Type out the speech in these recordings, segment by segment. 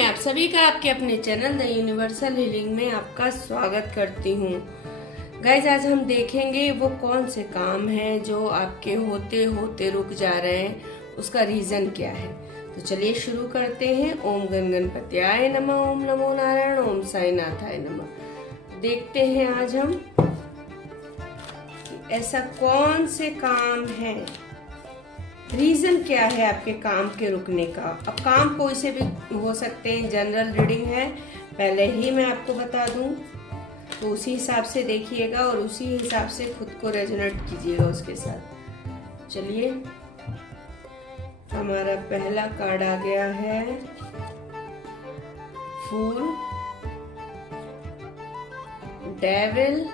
मैं आप सभी का आपके अपने चैनल द यूनिवर्सल हीलिंग में आपका स्वागत करती हूँ। गाइज, आज हम देखेंगे वो कौन से काम हैं जो आपके होते होते रुक जा रहे हैं, उसका रीजन क्या है। तो चलिए शुरू करते हैं। ओम गण गणपत्याय नमः, ओम नमो नारायण, ओम साईनाथाय नमः। देखते हैं आज हम कि ऐसा कौन से काम है, रीजन क्या है आपके काम के रुकने का। अब काम कोई से भी हो सकते हैं, जनरल रीडिंग है, पहले ही मैं आपको बता दूं, तो उसी हिसाब से देखिएगा और उसी हिसाब से खुद को रेजोनेट कीजिएगा उसके साथ। चलिए, हमारा पहला कार्ड आ गया है फूल, devil,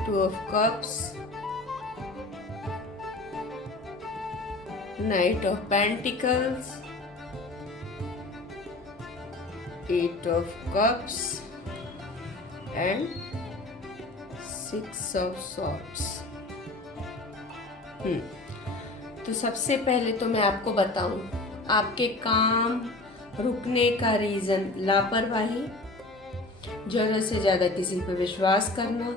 Two of Cups, Knight of Pentacles, Eight of Cups and Six of Swords। तो सबसे पहले तो मैं आपको बताऊं, आपके काम रुकने का रीजन लापरवाही, जरूरत से ज्यादा किसी पर विश्वास करना,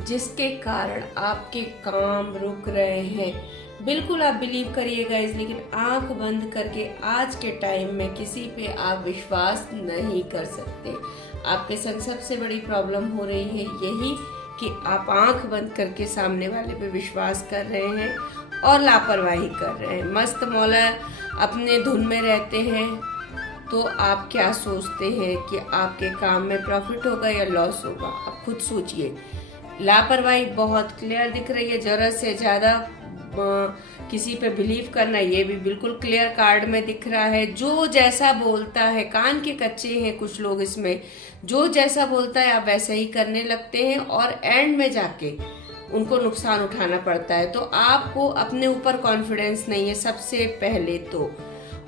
जिसके कारण आपके काम रुक रहे हैं। बिल्कुल आप बिलीव करिएगा इस, लेकिन आंख बंद करके आज के टाइम में किसी पे आप विश्वास नहीं कर सकते। आपके संग सबसे बड़ी प्रॉब्लम हो रही है यही कि आप आंख बंद करके सामने वाले पे विश्वास कर रहे हैं और लापरवाही कर रहे हैं। मस्त मौला अपने धुन में रहते हैं। तो आप क्या सोचते हैं कि आपके काम में प्रॉफिट होगा या लॉस होगा? आप खुद सोचिए। लापरवाही बहुत क्लियर दिख रही है। जरूरत से ज्यादा किसी पे बिलीव करना, ये भी बिल्कुल क्लियर कार्ड में दिख रहा है। जो जैसा बोलता है, कान के कच्चे हैं कुछ लोग इसमें, जो जैसा बोलता है आप वैसा ही करने लगते हैं और एंड में जाके उनको नुकसान उठाना पड़ता है। तो आपको अपने ऊपर कॉन्फिडेंस नहीं है सबसे पहले तो।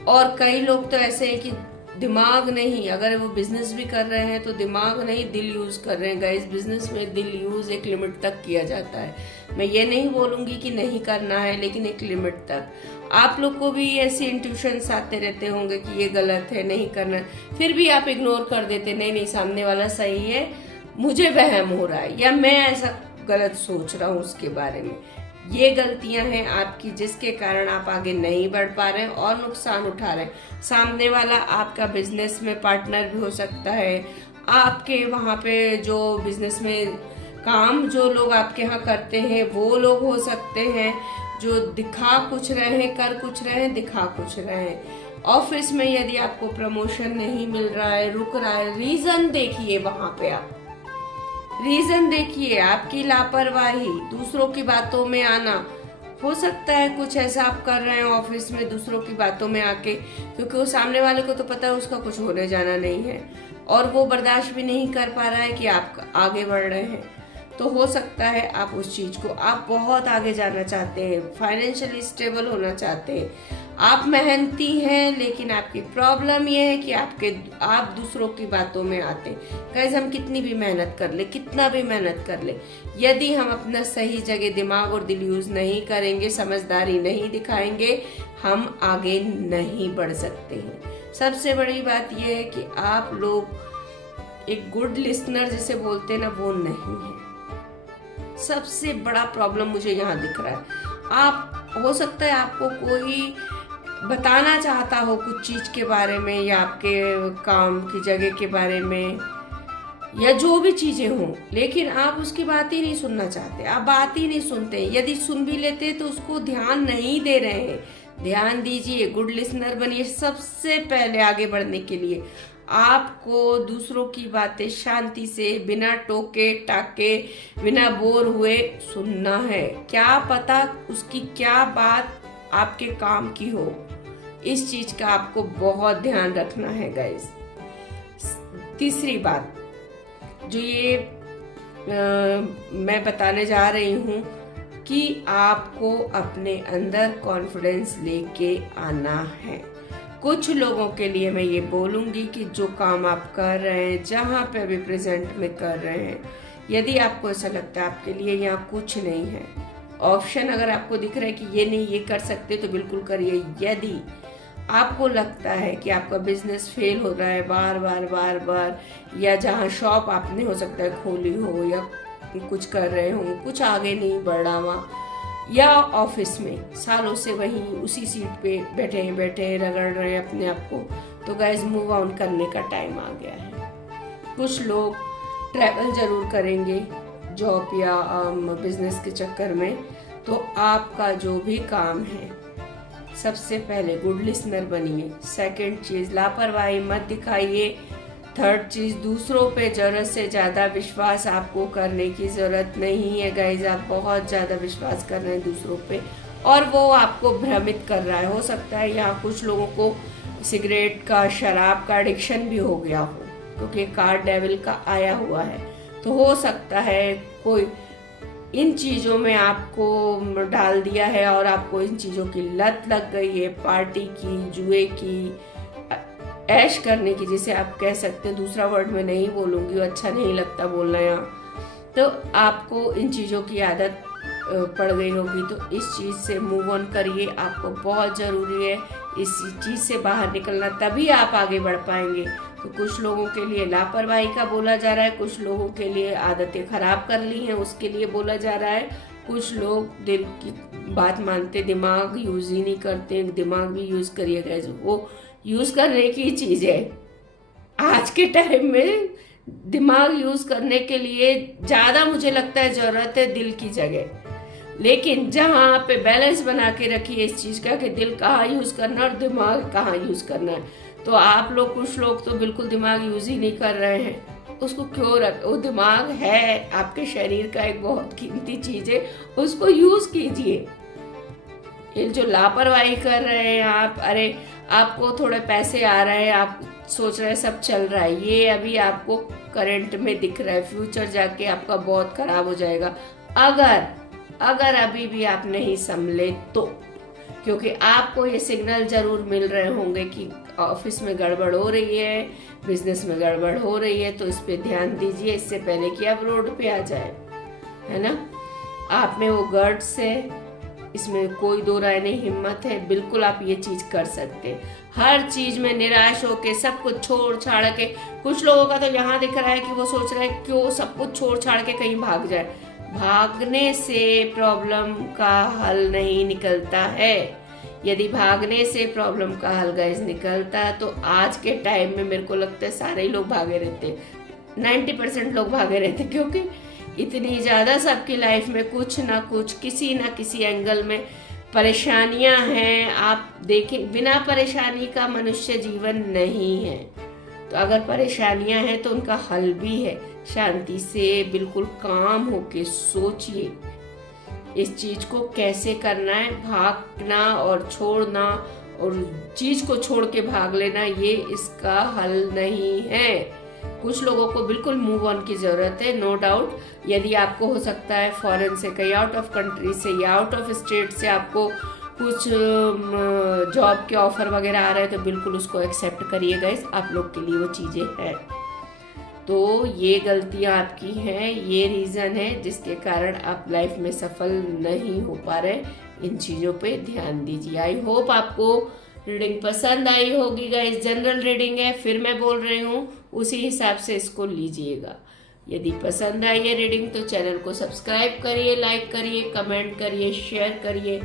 और कई लोग तो ऐसे हैं कि दिमाग नहीं, अगर वो बिजनेस भी कर रहे हैं तो दिमाग नहीं, दिल यूज कर रहे हैं। गाइस, बिजनेस में दिल यूज एक लिमिट तक किया जाता है। मैं ये नहीं बोलूंगी कि नहीं करना है, लेकिन एक लिमिट तक। आप लोग को भी ऐसी इंट्यूशंस आते रहते होंगे कि ये गलत है, नहीं करना है, फिर भी आप इग्नोर कर देते, नहीं सामने वाला सही है, मुझे वहम हो रहा है या मैं ऐसा गलत सोच रहा हूँ उसके बारे में। ये गलतियां हैं आपकी, जिसके कारण आप आगे नहीं बढ़ पा रहे हैं और नुकसान उठा रहे हैं। सामने वाला आपका बिजनेस में पार्टनर भी हो सकता है, आपके वहां पे जो बिजनेस में काम जो लोग आपके यहाँ करते हैं वो लोग हो सकते हैं, जो दिखा कुछ रहे हैं, कर कुछ रहे हैं, दिखा कुछ रहे हैं। ऑफिस में यदि आपको प्रमोशन नहीं मिल रहा है, रुक रहा है, रीजन देखिए वहां पे। आप रीजन देखिए, आपकी लापरवाही, दूसरों की बातों में आना। हो सकता है कुछ ऐसा आप कर रहे हैं ऑफिस में दूसरों की बातों में आके, क्योंकि वो सामने वाले को तो पता है उसका कुछ होने जाना नहीं है और वो बर्दाश्त भी नहीं कर पा रहा है कि आप आगे बढ़ रहे हैं। तो हो सकता है आप उस चीज को, आप बहुत आगे जाना चाहते हैं, फाइनेंशियली स्टेबल होना चाहते हैं, आप मेहनती हैं, लेकिन आपकी प्रॉब्लम ये है कि आप दूसरों की बातों में आते हैं। गाइस, हम कितनी भी मेहनत कर ले, कितना भी मेहनत कर ले, यदि हम अपना सही जगह दिमाग और दिल यूज नहीं करेंगे, समझदारी नहीं दिखाएंगे, हम आगे नहीं बढ़ सकते हैं। सबसे बड़ी बात यह है कि आप लोग एक गुड लिसनर जिसे बोलते हैं ना, वो नहीं है। सबसे बड़ा प्रॉब्लम मुझे यहाँ दिख रहा है। आप, हो सकता है आपको कोई बताना चाहता हो कुछ चीज के बारे में या आपके काम की जगह के बारे में या जो भी चीजें हों, लेकिन आप उसकी बात ही नहीं सुनना चाहते, आप बात ही नहीं सुनते। यदि सुन भी लेते तो उसको ध्यान नहीं दे रहे हैं। ध्यान दीजिए, गुड लिसनर बनिए। सबसे पहले आगे बढ़ने के लिए आपको दूसरों की बातें शांति से, बिना टोके टाके, बिना बोर हुए सुनना है। क्या पता उसकी क्या बात आपके काम की हो, इस चीज का आपको बहुत ध्यान रखना है गाइस। तीसरी बात जो ये मैं बताने जा रही हूँ कि आपको अपने अंदर कॉन्फिडेंस लेके आना है। कुछ लोगों के लिए मैं ये बोलूंगी कि जो काम आप कर रहे हैं, जहाँ पे अभी प्रेजेंट में कर रहे हैं, यदि आपको ऐसा लगता है आपके लिए यहाँ कुछ नहीं है, ऑप्शन अगर आपको दिख रहा है कि ये नहीं ये कर सकते तो बिल्कुल करिए। यदि आपको लगता है कि आपका बिजनेस फेल हो रहा है बार बार, या जहाँ शॉप आपने हो सकता है खोली हो या कुछ कर रहे हो, कुछ आगे नहीं बढ़ रहा वहाँ, या ऑफिस में सालों से वहीं उसी सीट पे बैठे रगड़ रहे हैं अपने आप को, तो गाइस मूव ऑन करने का टाइम आ गया है। कुछ लोग ट्रैवल जरूर करेंगे जॉब या बिजनेस के चक्कर में, तो आपका जो भी काम है सबसे पहले गुड लिसनर बनिए। सेकंड चीज, लापरवाही मत दिखाइए। थर्ड चीज, दूसरों पे जरूरत से ज्यादा विश्वास आपको करने की जरूरत नहीं है गाइज। आप बहुत ज्यादा विश्वास कर रहे हैं दूसरों पे और वो आपको भ्रमित कर रहा है। हो सकता है यहाँ कुछ लोगों को सिगरेट का, शराब का एडिक्शन भी हो गया हो, क्योंकि कार्ड डेविल का आया हुआ है। तो हो सकता है कोई इन चीज़ों में आपको डाल दिया है और आपको इन चीज़ों की लत लग गई है, पार्टी की, जुए की, ऐश करने की, जिसे आप कह सकते हैं। दूसरा वर्ड में नहीं बोलूँगी, अच्छा नहीं लगता बोलना यहाँ। तो आपको इन चीज़ों की आदत पड़ गई होगी, तो इस चीज़ से मूव ऑन करिए। आपको बहुत ज़रूरी है इस चीज़ से बाहर निकलना, तभी आप आगे बढ़ पाएंगे। तो कुछ लोगों के लिए लापरवाही का बोला जा रहा है, कुछ लोगों के लिए आदतें खराब कर ली हैं उसके लिए बोला जा रहा है, कुछ लोग दिल की बात मानते, दिमाग यूज ही नहीं करते। दिमाग भी यूज करिएगा, वो यूज करने की चीज है। आज के टाइम में दिमाग यूज करने के लिए ज्यादा मुझे लगता है जरूरत है दिल की जगह। लेकिन जहाँ पे बैलेंस बना के रखिए इस चीज का कि दिल कहाँ यूज करना और दिमाग कहाँ यूज करना है। तो आप लोग, कुछ लोग तो बिल्कुल दिमाग यूज ही नहीं कर रहे हैं। उसको क्यों रख, वो दिमाग है आपके शरीर का एक बहुत कीमती चीज है, उसको यूज कीजिए। ये जो लापरवाही कर रहे हैं आप, अरे आपको थोड़े पैसे आ रहे हैं, आप सोच रहे हैं सब चल रहा है, ये अभी आपको करंट में दिख रहा है, फ्यूचर जाके आपका बहुत खराब हो जाएगा अगर अभी भी आप नहीं संभले तो। क्योंकि आपको ये सिग्नल जरूर मिल रहे होंगे कि ऑफिस में गड़बड़ हो रही है, बिजनेस में गड़बड़ हो रही है, तो इस पे ध्यान दीजिए इससे पहले कि आप रोड पे आ जाए, है ना। आप में वो गट्स है, इसमें कोई दो राय नहीं, हिम्मत है, बिल्कुल आप ये चीज कर सकते हैं। हर चीज में निराश होके सब कुछ छोड़ छाड़ के, कुछ लोगों का तो यहाँ दिख रहा है कि वो सोच रहे हैं क्यों सब कुछ छोड़ छाड़ के कहीं भाग जाए। भागने से प्रॉब्लम का हल नहीं निकलता है। यदि भागने से प्रॉब्लम का हल गाइस निकलता तो आज के टाइम में मेरे को लगता है सारे ही लोग भागे रहते, 90% लोग भागे रहते, क्योंकि इतनी ज्यादा सबकी लाइफ में कुछ ना कुछ, किसी ना किसी एंगल में परेशानियां हैं। आप देखें, बिना परेशानी का मनुष्य जीवन नहीं है। तो अगर परेशानियां हैं तो उनका हल भी है। शांति से बिल्कुल काम होके सोचिए इस चीज को कैसे करना है। भागना और छोड़ना और चीज को छोड़ के भाग लेना, ये इसका हल नहीं है। कुछ लोगों को बिल्कुल मूव ऑन की जरूरत है, नो डाउट। यदि आपको हो सकता है फॉरेन से, कहीं आउट ऑफ कंट्री से या आउट ऑफ स्टेट से आपको कुछ जॉब के ऑफर वगैरह आ रहे हैं, तो बिल्कुल उसको एक्सेप्ट करिए गाइस, आप लोग के लिए वो चीजें हैं। तो ये गलतियां आपकी हैं, ये रीजन है जिसके कारण आप लाइफ में सफल नहीं हो पा रहे। इन चीजों पे ध्यान दीजिए। आई होप आपको रीडिंग पसंद आई होगी गाइस। जनरल रीडिंग है, फिर मैं बोल रही हूँ, उसी हिसाब से इसको लीजिएगा। यदि पसंद आई है रीडिंग तो चैनल को सब्सक्राइब करिए, लाइक करिए, कमेंट करिए, शेयर करिए,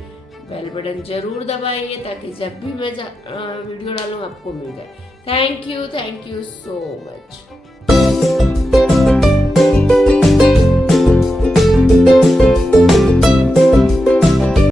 बेल बटन जरूर दबाइए ताकि जब भी मैं वीडियो डालूं आपको मिल जाए। Thank you so much.